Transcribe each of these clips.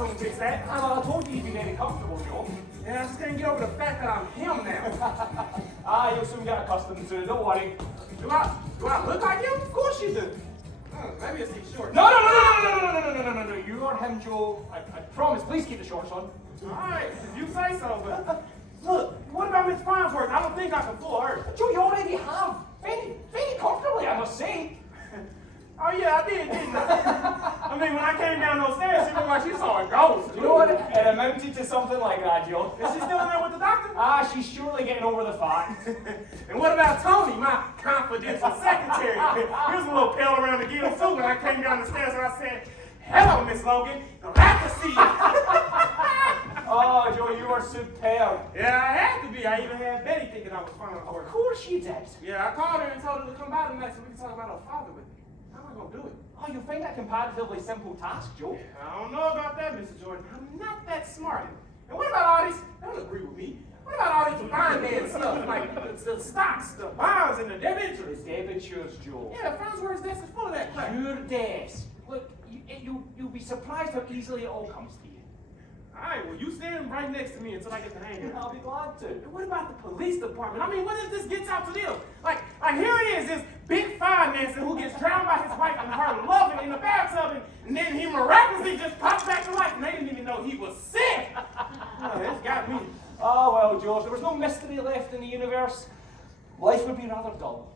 soon fix that. I told you you'd be very comfortable, Joe. Yeah, I just can't get over the fact that I'm him now. You'll soon get accustomed to it, don't worry. Do I look like him? Of course you do. Maybe it's too short. No, you are him, Joe. I promise, please keep the shorts on. Alright, if you say so, but look, what about Miss Farnsworth? I don't think I can fool her. Joe, you already have. Very, very comfortably, I must say. Oh yeah, I did, didn't I? I mean, when I came down those stairs, she looked like she saw a ghost. You know what? It amounted to something like that, Joe. Is she still in there with the doctor? She's surely getting over the fact. And what about Tony, my confidential secretary? He was a little pale around the gills too when I came down the stairs and I said, "Hello, Miss Logan. Glad to see you." Oh, Joe, you are superb. Yeah, I had to be. I even had Betty thinking I was fine with her. Of course you did. Yeah, I called her and told her to come by tonight so we can talk about her father with me. How am I going to do it? Oh, you'll find that a comparatively simple task, Joe. I don't know about that, Mr. Jordan. I'm not that smart. And what about all these, don't agree with me, what about all these finance stuff, like the stocks, the bonds, and the debentures? Debentures, Joe. Yeah, Farnsworth's desk is full of that crap. Your desk. Look, you'll be surprised how easily it all comes to you. All right, well, you stand right next to me until I get the hang of it. I'll be glad to. And what about the police department? I mean, what if this gets out to them? Like here it is, this big financer who gets drowned by his wife and her loving in the bathtub, and then he miraculously just pops back to life, and they didn't even know he was sick. Oh, that's got me. Oh, well, Joe, if there was no mystery left in the universe, life would be rather dull.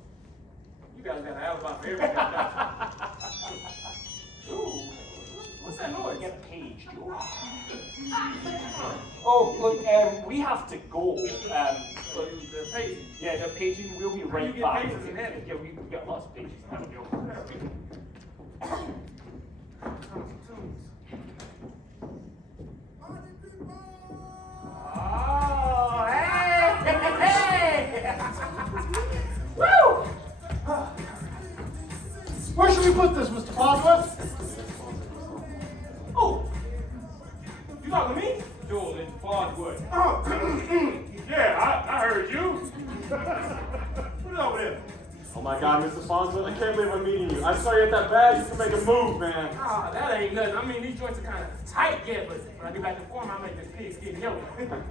You guys got an alibi for everything, don't you? Ooh, what's that noise? Get a page, Joe. Oh, look, we have to go. They're paging. Yeah, they're paging. We'll be right you back. get pages in that? Yeah, we get lots of pages in that, Joe. Oh, hey! Woo! Where should we put this, Mr. Farnsworth? Oh, you talking to me? Joe, it's Farnsworth. Oh, yeah, I heard you. Put it over there. Oh my God, Mr. Farnsworth, I can't believe I'm meeting you. I saw you at that bag, you can make a move, man. Ah, that ain't nothing. I mean, these joints are kind of tight yet, but when I get back to form, I'll make this pig skin yellow.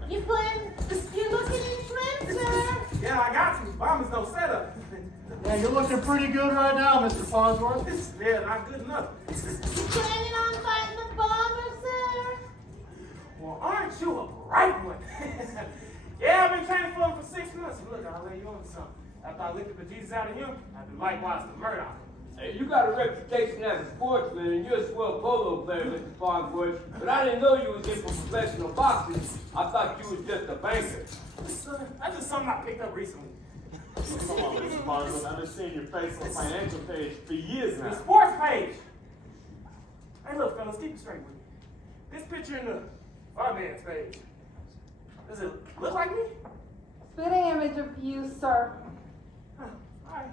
You're looking in trim, sir. Yeah, I got you. Bomber's no setup. Yeah, you're looking pretty good right now, Mr. Farnsworth. Yeah, not good enough. You planning on fighting the bomber, sir? Well, aren't you a bright one? Yeah, I've been training for him for 6 months. Look, I'll lay you on to something. After I licked the bejesus out of him, I do likewise to Murdoch. Hey, you got a reputation as a sportsman, and you're a swell polo player, Mr. Farnsworth. But I didn't know you was in for professional boxing. I thought you was just a banker. That's just something I picked up recently. Come on, Mr. Farnsworth, I've been seeing your face on the financial page for years The now. sports page. Hey, look, fellas, keep it straight with me. This picture in the finance page. Does it look like me? Spitting image of you, sir. Huh, all right.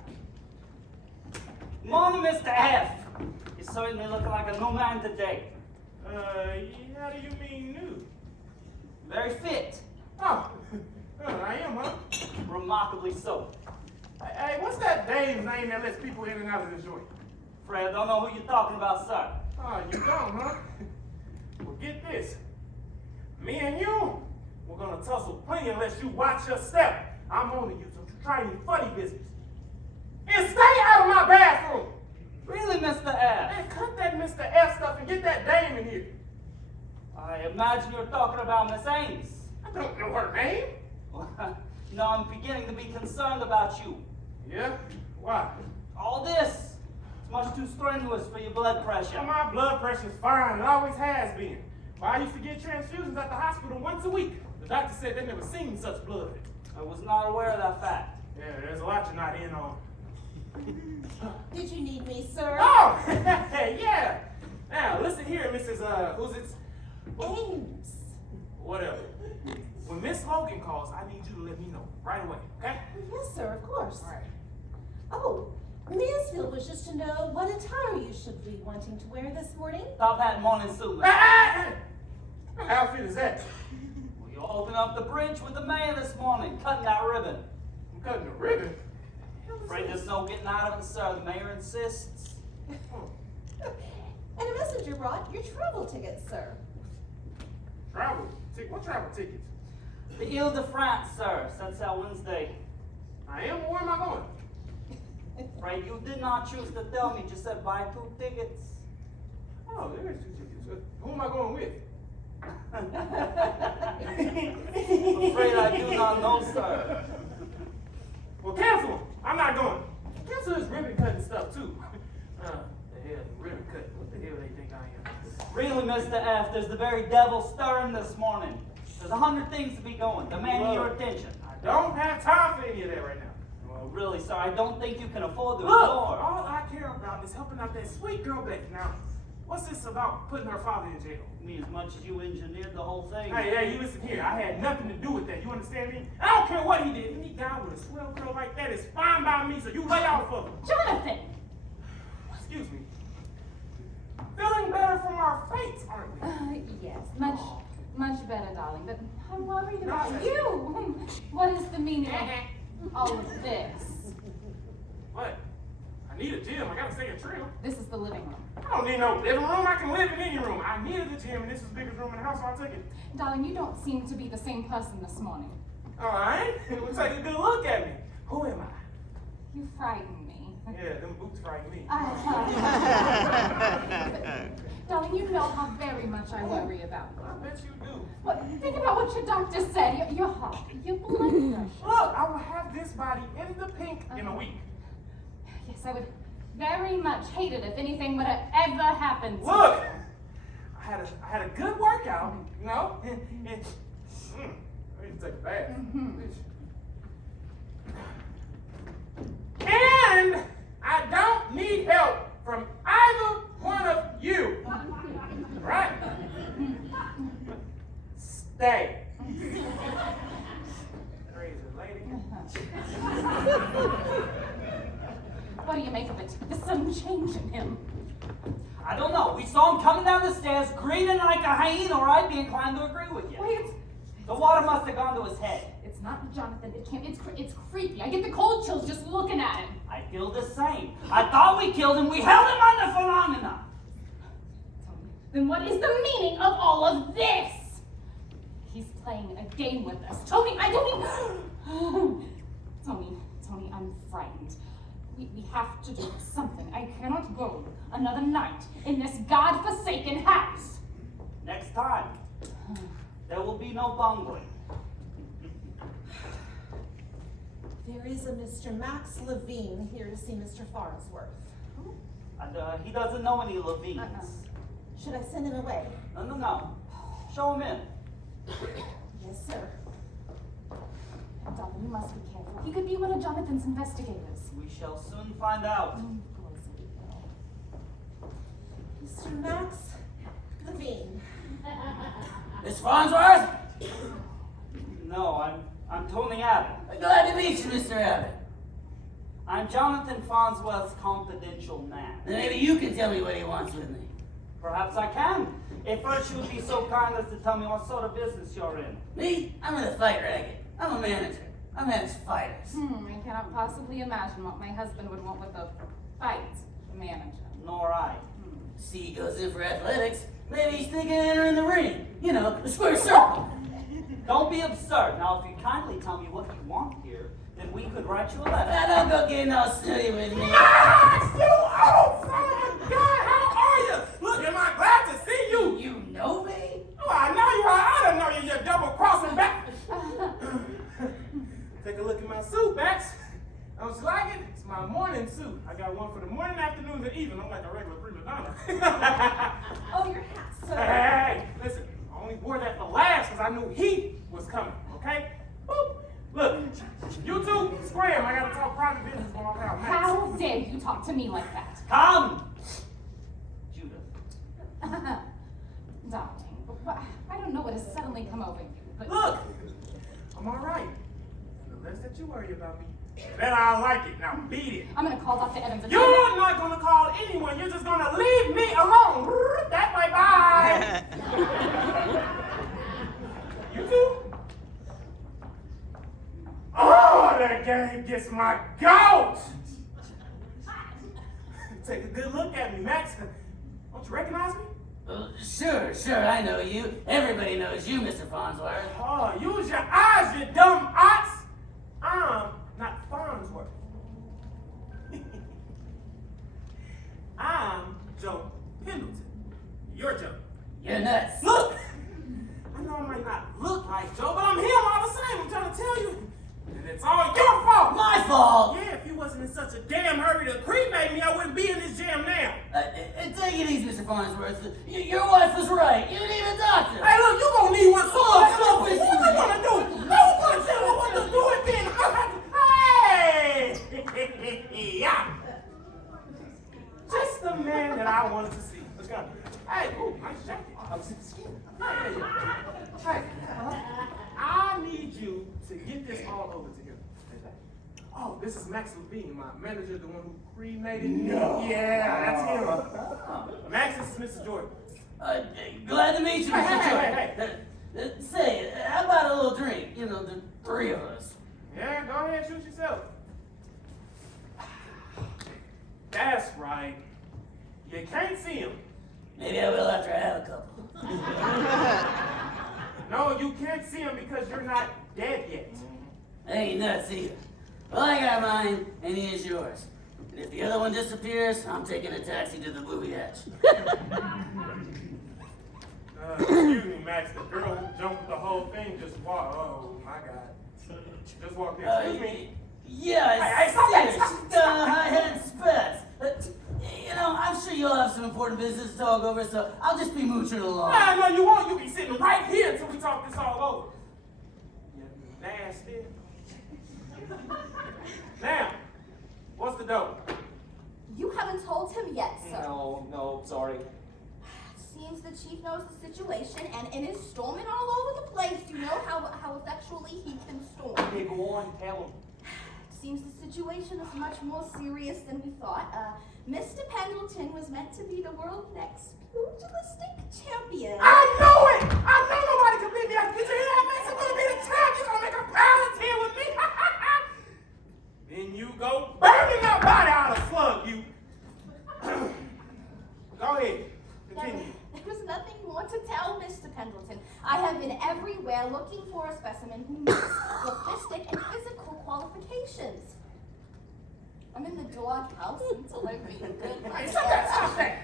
Morning, Mr. F. You certainly look like a new man today. How do you mean new? Very fit. Oh, I am, huh? Remarkably so. Hey, what's that dame's name that lets people in and out of this joint? Fred, I don't know who you're talking about, sir. Oh, you don't, huh? Well, get this. Me and you, we're gonna tussle plenty unless you watch your step. I'm on to you, so try any funny business. And stay out of my bathroom! Really, Mr. F? Hey, cut that Mr. F stuff and get that dame in here. I imagine you're talking about Miss Ames. I don't know her name. No, I'm beginning to be concerned about you. Yeah? Why? All this, it's much too strenuous for your blood pressure. Well, my blood pressure's fine. It always has been. Well, I used to get transfusions at the hospital once a week. The doctor said they'd never seen such blood. I was not aware of that fact. Yeah, there's a lot you're not in on. Did you need me, sir? Oh! Yeah! Now, listen here, Mrs. Who's it? Ames. Whatever. When Miss Logan calls, I need you to let me know right away, okay? Yes, sir, of course. All right. Oh, Mansfield wishes to know what attire you should be wanting to wear this morning. Top hat and morning suit. What outfit is that? Well, you opened up the bridge with the mayor this morning, cutting that ribbon. I'm cutting the ribbon. Afraid there's no getting out of it, sir. The mayor insists. And a messenger brought your travel ticket, sir. Travel? What travel tickets? The Ile-de-France, sir. Sets out Wednesday. I am. Where am I going? Right, you did not choose to tell me. Just said buy 2 tickets. Oh, there is 2 tickets. Who am I going with? Afraid I do not know, sir. Well, cancel them. I'm not going. Cancel this ribbon cutting stuff too. The hell, ribbon cut. What the hell they think I am? Really, Mr. F, there's the very devil stirring this morning. There's 100 things to be going, demanding your attention. I don't have time for any of that right now. Well, really, sir, I don't think you can afford to Look, ignore. all I care about is helping out that sweet girl back. Now, what's this about putting her father in jail? Me as much as you engineered the whole thing. Hey, you listen here. I had nothing to do with that. You understand me? I don't care what he did. Any guy with a swell girl like that is fine by me, so you lay off of him. Jonathan! Excuse me. Feeling better from our fates, aren't we? Yes, much better, darling. But I'm worried about you. What is the meaning of all of this? What? I need a gym. I gotta stay a trim. This is the living room. I don't need no living room. I can live in any room. I needed a gym, and this is the biggest room in the house, so I'll take it. Darling, you don't seem to be the same person this morning. All right. Well, take a good look at me. Who am I? You frighten me. Yeah, them boots frighten me. Darling, you know how very much I worry about you. I bet you do. Well, think about what your doctor said. Your heart, your blood pressure. Look, I will have this body in the pink in a week. Yes, I would very much hate it if anything would have ever happened to Look, you. I had a good workout, you know, and I need to take a bath. And I don't need help from either one of you. Right? Stay. Crazy lady. What do you make of it? The sudden change in him. I don't know. We saw him coming down the stairs, grinning like a hyena, or I'd be inclined to agree with you. Wait, The water must have gone to his head. it's not Jonathan. It can't. It's creepy. I get the cold chills just looking at him. I feel the same. I thought we killed him. We held him under for long enough. Then what is the meaning of all of this? He's playing a game with us. Tony, I don't even... Tony, I'm frightened. We have to do something. I cannot go another night in this godforsaken house. Next time, there will be no bungling. There is a Mr. Max Levine here to see Mr. Farnsworth. And he doesn't know any Levines. Should I send him away? No. Show him in. Yes, sir. Darling, you must be careful. He could be one of Jonathan's investigators. We shall soon find out. Mr. Max Levine. Miss Farnsworth? No, I'm Tony Abbott. Glad to meet you, Mr. Abbott. I'm Jonathan Farnsworth's confidential man. Then maybe you can tell me what he wants with me. Perhaps I can. If first you would be so kind as to tell me what sort of business you're in. Me? I'm in the fight racket. I'm a manager. I manage fighters. I cannot possibly imagine what my husband would want with a fight manager. Nor I. See, he goes in for athletics. Maybe he's thinking of entering the ring. You know, the square circle. Don't be absurd. Now, if you kindly tell me what you want here, then we could write you a letter. Now, don't go getting all snooty with me. Ah, you old son of a gun! How are you? Look, am I glad to see you? You know me? Oh, I know you are. I don't know you. You're double crossing back. Take a look at my suit, Max. Don't you like it? It's my morning suit. I got one for the morning, afternoon, and evening. I'm like a regular prima donna. Oh, your hat, sir. Hey, listen. I only wore that for last because I knew he was coming. Okay? Boop. Look, you two, scram. I gotta talk private business with my pal Max. How dare you talk to me like that? Come! Judith. Darling, I don't know what has suddenly come over you, but... Look, I'm all right. The less that you worry about me, the better I like it. Now beat it. I'm gonna call Dr. Evans and You're not gonna call anyone. You're just gonna leave me alone. That way, bye. You too? Oh, that game gets my goat. Take a good look at me, Max. Don't you recognize me? Sure, I know you. Everybody knows you, Mr. Farnsworth. Oh, use your eyes, you dumb ox. I'm not Farnsworth. I'm Joe Pendleton. You're Joe. You're nuts. Look! I know I might not look like Joe, but I'm him all the same. I'm trying to tell you. And it's all your fault. My fault. Yeah, if you wasn't in such a damn hurry to cremate me, I wouldn't be in this jam now. Take it easy, Mr. Farnsworth. Your wife was right. You need a doctor. Hey, look, you gonna need one. So Look, what you gonna do? No one gonna tell me what to do it then. Hey! Yeah. Just the man that I wanted to see. Let's go. Hey, ooh, nice jacket. I was in the skin. Hey, I need you to get this all over to him. Oh, this is Max Levine, my manager, the one who cremated me. No. Yeah, that's him. Max, this is Mr. Jordan. Glad to meet you, Mr. Jordan. Hey. Say, how about a little drink? You know, the three of us. Yeah, go ahead, shoot yourself. That's right. You can't see him. Maybe I will after I have a couple. No, you can't see him because you're not dead yet. Ain't nuts either. Well, I got mine, and he is yours. And if the other one disappears, I'm taking a taxi to the booby hatch. Excuse me, Max. The girl who jumped the whole thing just walked. Oh, my God. Just walked in. Excuse me. Yeah, Hey, stop that, she's stop. got a high-headed spats. You know, I'm sure you'll have some important business to talk over, so I'll just be mooching along. No, you won't. You'll be sitting right here until we talk this all over. You nasty. Now, what's the dope? You haven't told him yet, sir. No, sorry. Seems the chief knows the situation, and in his storming all over the place, you know how effectually he can storm. Okay, go on, tell him. Seems the situation is much more serious than we thought. Mr. Pendleton was meant to be the world's next pugilistic champion. I know it! I know nobody can beat me. Did you hear that, Max? I'm gonna be the champ. You're gonna make a Palantir with me. Then you go burning that body out of slug, you. Go ahead. Continue. There was nothing more to tell, Mr. Pendleton. I have been everywhere looking for a specimen who meets linguistic and physical qualifications. I'm in the doghouse until I meet a good Hey, stop that.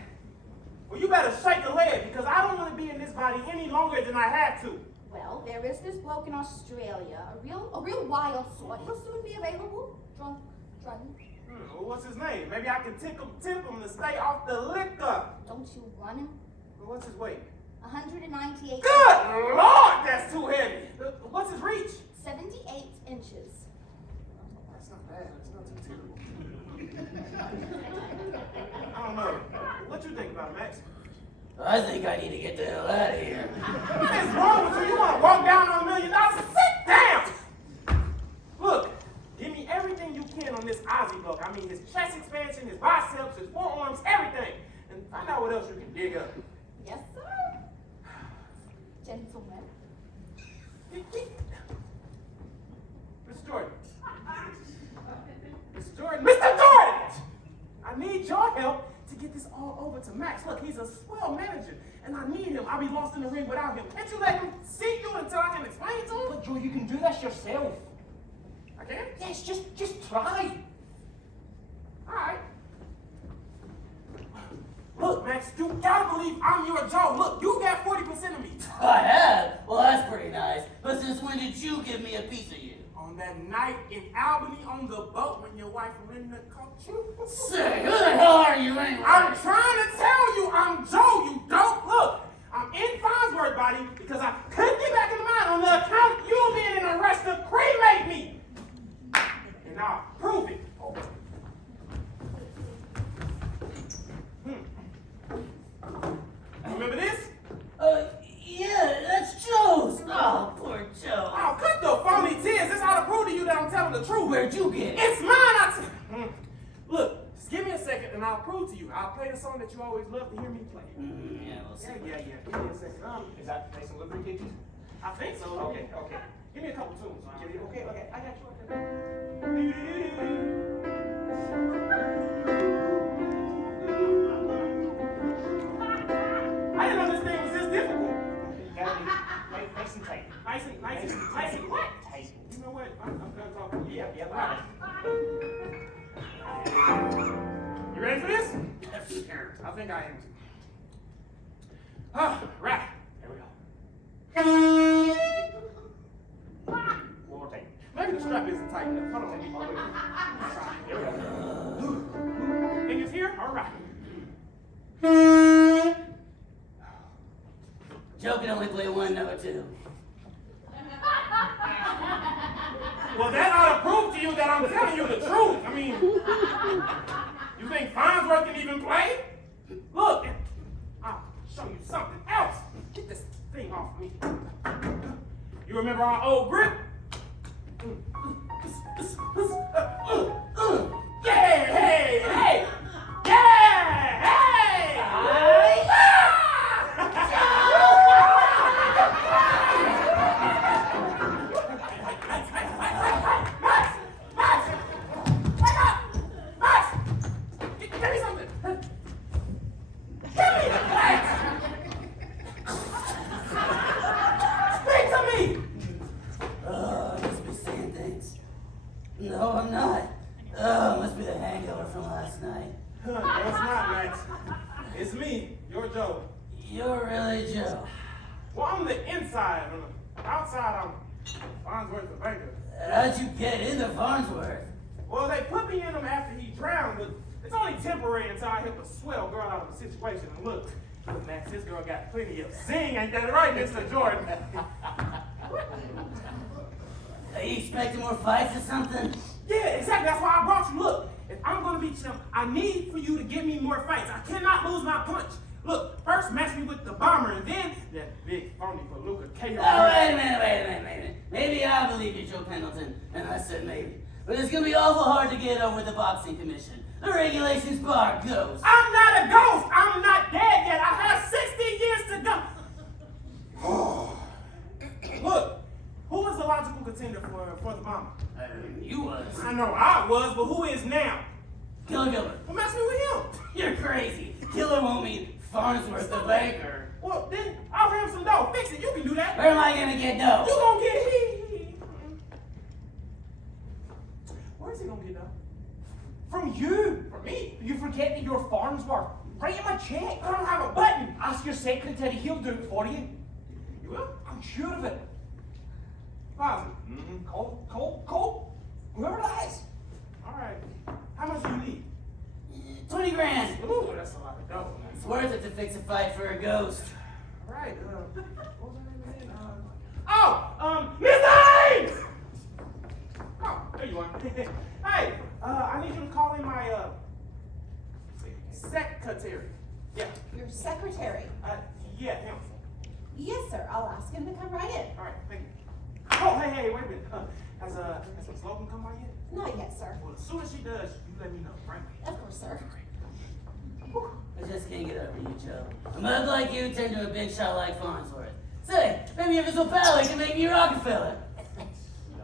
Well, you better shake a leg because I don't want to be in this body any longer than I have to. Well, there is this bloke in Australia, a real wild sort. He'll soon be available. Drunk. Well, what's his name? Maybe I can tip him to stay off the liquor. Don't you want him? Well, what's his weight? 198. Good Lord, that's too heavy. What's his reach? 78 inches. That's not bad. That's not too terrible. I don't know. What you think about it, Max? I think I need to get the hell out of here. What is wrong with you? You want to walk down on $1 million? Sit down! Look, give me everything you can on this Ozzy bloke. I mean, his chest expansion, his biceps, his forearms, everything. And find out what else you can dig up. Yes, sir. Gentlemen. Mr. Jordan. Mr. Jordan. Mr. Jordan! I need your help to get this all over to Max. Look, he's a swell manager, and I need him. I'll be lost in the ring without him. Can't you let him see you until I can explain to him? But Joe, you can do this yourself. I can? Yes, just try. All right. Look, Max, you gotta believe I'm your Joe. Look, you got 40% of me. I have? Well, that's pretty nice. But since when did you give me a piece of you? On that night in Albany on the boat when your wife Linda caught you. Say, who the hell are you anyway? I'm trying to tell you I'm Joe, you don't. Look, I'm in Farnsworth, body, because I couldn't get back in the mind on the account of you being in a rush to cremate me. And I'll prove it. Remember this? Yeah, that's Joe's. Oh, poor Joe. Oh, cut the phony tears. This ought to prove to you that I'm telling the truth. Where'd you get it? It's mine. Look, just give me a second and I'll prove to you. I'll play the song that you always love to hear me play. Yeah, we'll see. Yeah. Give me a second. Is that nice and lubricated? I think so. Okay. Give me a couple tunes. Okay, I got you. I didn't know Table. What? Table. You know what? I'm done talking. Yeah. Right. You ready for this? I think I am too. Right. Here we go. One more take. Maybe the strap isn't tight enough. Hold on. Here we go. Fingers here? All right. Joe can only play one note, too. Well, that ought to prove to you that I'm telling you the truth. I mean, you think Farnsworth can even play? Look, I'll show you something else. Get this thing off me. You remember our old grip? Yeah, hey, hey! Yeah, hey! Give me something! Give me the glass! Speak to me! Oh, I must be seeing things. No, I'm not. Oh, it must be the hangover from last night. No, it's not, Max. It's me, your Joe. You're really Joe. Well, I'm the inside. On the outside, I'm Farnsworth the banker. How'd you get into Farnsworth? Well, they put me in him after he drowned, but it's only temporary until I help a swell girl out of the situation. And look, Max, this girl got plenty of zing. Ain't that right, Mr. Jordan? Are you expecting more fights or something? Yeah, exactly. That's why I brought you. Look, if I'm going to be champ, I need for you to give me more fights. I cannot lose my punch. Look, first match me with the bomber, and then that big phony Luca KO. Oh, wait a minute. Maybe I believe you, Joe Pendleton. And I said maybe. But it's gonna be awful hard to get over the boxing commission. The regulations bar goes. I'm not a ghost. I'm not dead yet. I have 60 years to go. Look, who was the logical contender for the bomber? You was. I know I was, but who is now? Killer Gilbert. Well, match me with him. You're crazy. Killer won't mean Farnsworth the banker. Well, then offer him some dough. Fix it. You can do that. Where am I gonna get dough? You gonna get he. Where's he gonna get dough? From you. From me. You forget that you're Farnsworth. Write him a check. I don't have a button. Ask your secretary, he'll do it for you. You will? I'm sure of it. Positive. Call. Whoever that is. All right. How much do you need? 20 grand. Ooh, that's a lot of dough. It's worth it to fix a fight for a ghost. All right. What was her name again? Miss Hayes! Oh, there you are. Hey, I need you to call in my secretary. Yeah. Your secretary. Yeah, him. Yes, sir. I'll ask him to come right in. All right, thank you. Oh, hey, wait a minute. Has Miss Logan come by yet? Not yet, sir. Well, as soon as she does, you let me know, right? Of course, sir. I just can't get over you, Joe. A mug like you turned to a big shot like Farnsworth. Say, maybe if it's a pal, he can make me Rockefeller.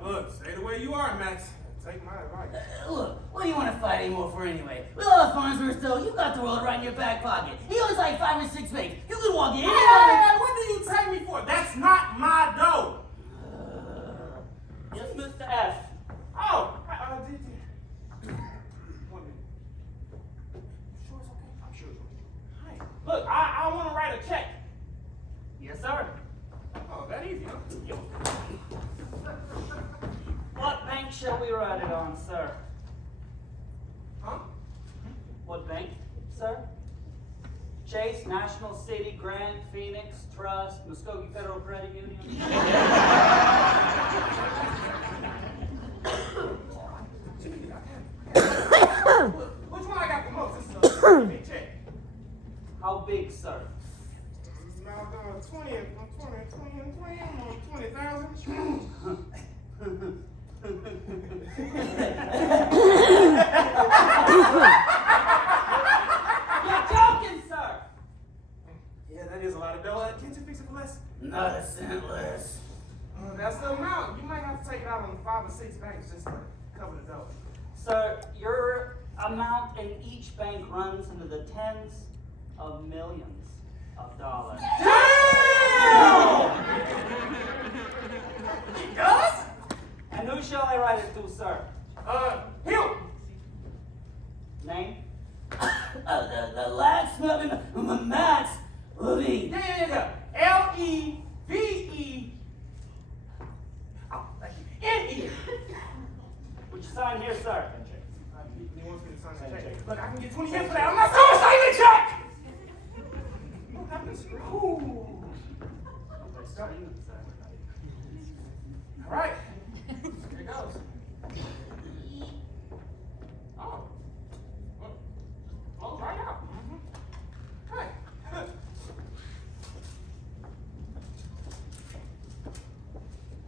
Look, stay the way you are, Max. Take my advice. Look, what do you want to fight anymore for anyway? With all of Farnsworth though, you got the world right in your back pocket. He owns like 5 or 6 banks. You could walk in. Hey, what do you take me for? That's not my dough. Yes, Mr. F. Oh, did 1 minute. Sure it's okay? I'm sure it's okay. Hi. Look, I want to write a check. Yes, sir. Oh, that easy, huh? What bank shall we write it on, sir? Huh? What bank, sir? Chase, National City, Grant, Phoenix, Trust, Muskogee Federal Credit Union. Which one I got the most? This is a big check. How big, sir? Now, 20 and 20,000. You're joking, sir! Yeah, that is a lot of dough. Can't you fix it for less? Not a cent less. That's the amount. You might have to take it out on 5 or 6 banks just to cover the dough. Sir, your amount in each bank runs into the tens of millions of dollars. Damn! shall I write it to, sir? Him. Name? The last Max Levine. Yeah. Levee. Oh, thank you. N-E. Would you sign here, sir? He wants me to sign that check. Look, I can get 20 cents for that. I'm not going to sign the check! What happens? Ooh. All right. Here it goes. Oh. Flows right out. Okay.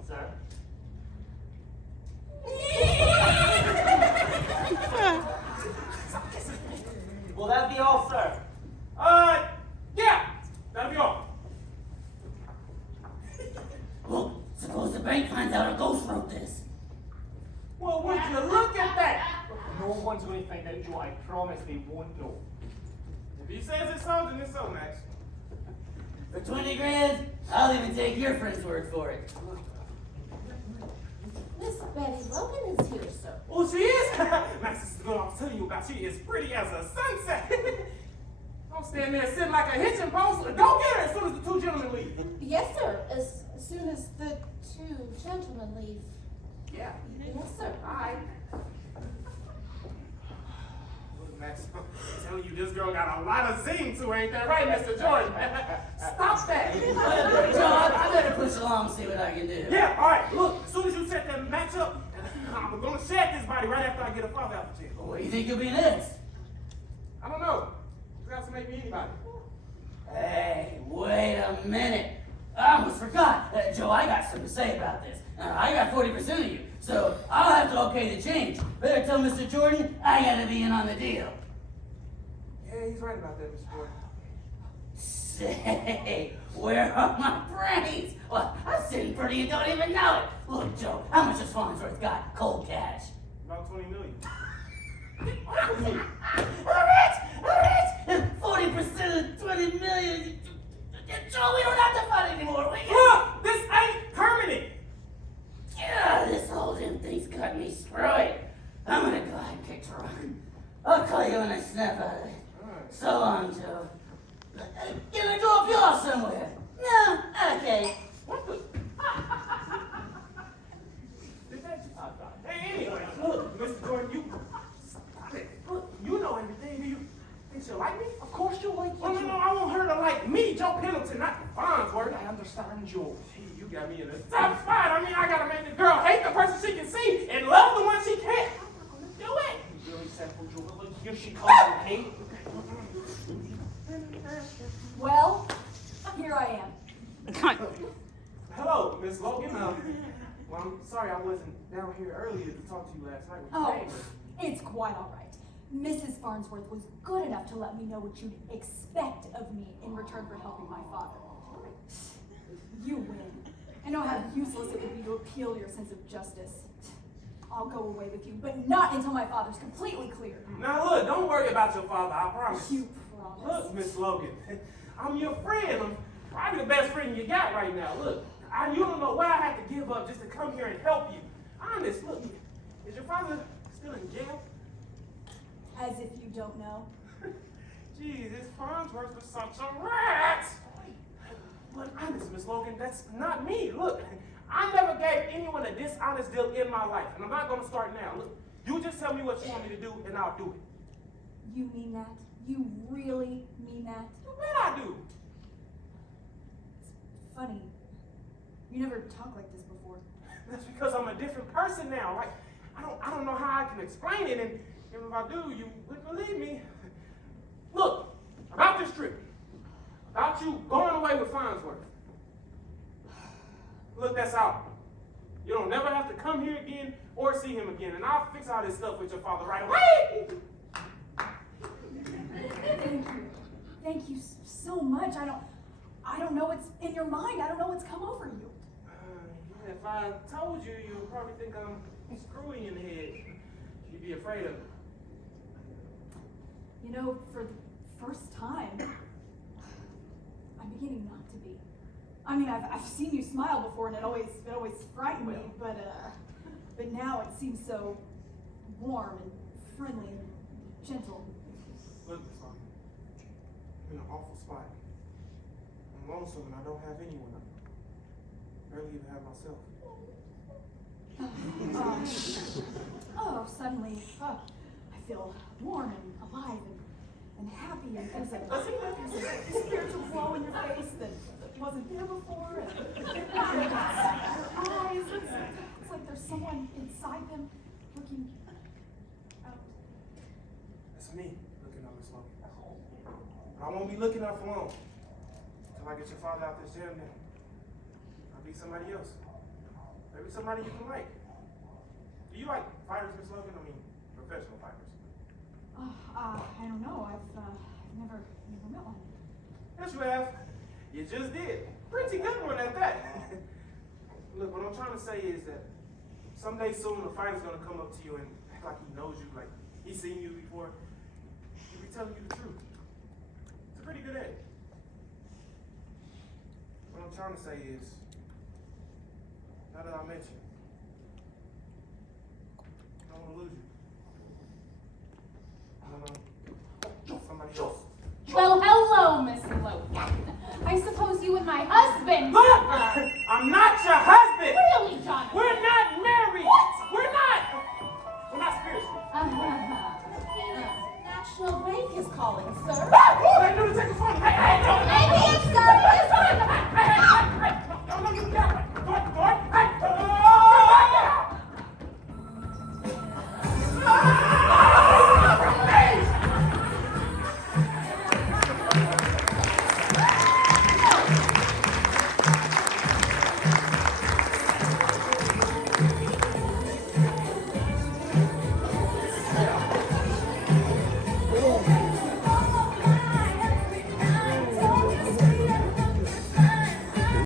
Sir? Will that be all, sir? Yeah. That'll be all. Well, suppose the bank finds out a ghost wrote this. Well, would you look at that? No one's going to find out, Joe. I promise they won't know. If he says it's so, then it's so, Max. For 20 grand, I'll even take your friend's word for it. Miss Betty Logan is here, sir. Oh, she is? Max, this is the girl I was telling you about. She is pretty as a sunset. Don't stand there sitting like a hitching post. Go get her as soon as the two gentlemen leave. Yes, sir. As soon as the two gentlemen leave. Yeah. Yes, sir. All right. Look, Max, I'm telling you, this girl got a lot of zing to her. Ain't that right, Mr. Jordan? Stop that. John, I better push along and see what I can do. Yeah, all right. Look, as soon as you set that match up, I'm going to shed this body right after I get a father out of jail. What do you think you'll be next? I don't know. You got to make me anybody. Hey, wait a minute. I almost forgot. Joe, I got something to say about this. I got 40% of you, so I'll have to okay the change. Better tell Mr. Jordan I gotta be in on the deal. Yeah, he's right about that, Mr. Jordan. Say, where are my brains? Well, I'm sitting pretty and don't even know it. Look, Joe, how much has Farnsworth got? Cold cash. About 20 million. Rich! 40% of 20 million. Joe, we don't have to fight anymore. Look, this ain't permanent. Yeah, this whole damn thing's got me screwy. I'm gonna go ahead and kick Ron. I'll call you when I snap out of it. So long, Joe. Can I drop you off somewhere? No? Okay. What the? Hey, anyway, look, Mr. Jordan, you. Stop it. Look, you know everything. Do you think she'll like me? Of course you'll like Oh, no, I want her to like me, Joe Pendleton, not Farnsworth. I understand, Joe. Gee, you got me in a tough spot. I mean, I gotta make the girl hate the person she can see and love the one she can't. Do it. It's really simple, Joe. Look, here she comes, okay? Well, here I am. Hello, Miss Logan. Well, I'm sorry I wasn't down here earlier to talk to you last night. Oh, it's quite all right. Mrs. Farnsworth was good enough to let me know what you'd expect of me in return for helping my father. You win. I know how useless it would be to appeal your sense of justice. I'll go away with you, but not until my father's completely clear. Now look, don't worry about your father, I promise. You promise. Look, Miss Logan, I'm your friend. I'm probably the best friend you got right now. Look, you don't know what I had to give up just to come here and help you. Honest, look, is your father still in jail? As if you don't know. Jeez, this Farnsworth was such a rat. But honest, Miss Logan, that's not me. Look, I never gave anyone a dishonest deal in my life, and I'm not going to start now. Look, you just tell me what you want me to do, and I'll do it. You mean that? You really mean that? You bet I do. It's funny. You never talked like this before. That's because I'm a different person now. Like, I don't know how I can explain it, and if I do, you wouldn't believe me. Look, about this trip, about you going away with Farnsworth. Look, that's out. You don't never have to come here again or see him again, and I'll fix all this stuff with your father right away. Thank you. Thank you so much. I don't know what's in your mind. I don't know what's come over you. Yeah, if I told you, you'd probably think I'm screwy in the head. You'd be afraid of it. You know, for the first time, I'm beginning not to be. I mean, I've seen you smile before, and it always frightened me. But but now it seems so warm and friendly and gentle. Look, Miss Logan, I'm in an awful spot. I'm lonesome and I don't have anyone. I barely even have myself. Suddenly, I feel warm and alive and happy, and there's a spiritual glow in your face that wasn't there before, and your eyes, it's like there's someone inside them looking out. That's me looking up, Miss Logan. I won't be looking up for long. Until I get your father out this jail now. I'll be somebody else. Maybe somebody you can like. Do you like fighters, Miss Logan? I mean, professional fighters. I don't know. I've never met one. Yes, you have. You just did. Pretty good one at that. Look, what I'm trying to say is that someday soon a fighter's gonna come up to you and act like he knows you, like he's seen you before. He'll be telling you the truth. It's a pretty good egg. What I'm trying to say is, now that I met you, I don't want to lose you. I don't know, somebody else. Well, hello, Miss Logan. I suppose you and my husband. Look! I'm not your husband! Really?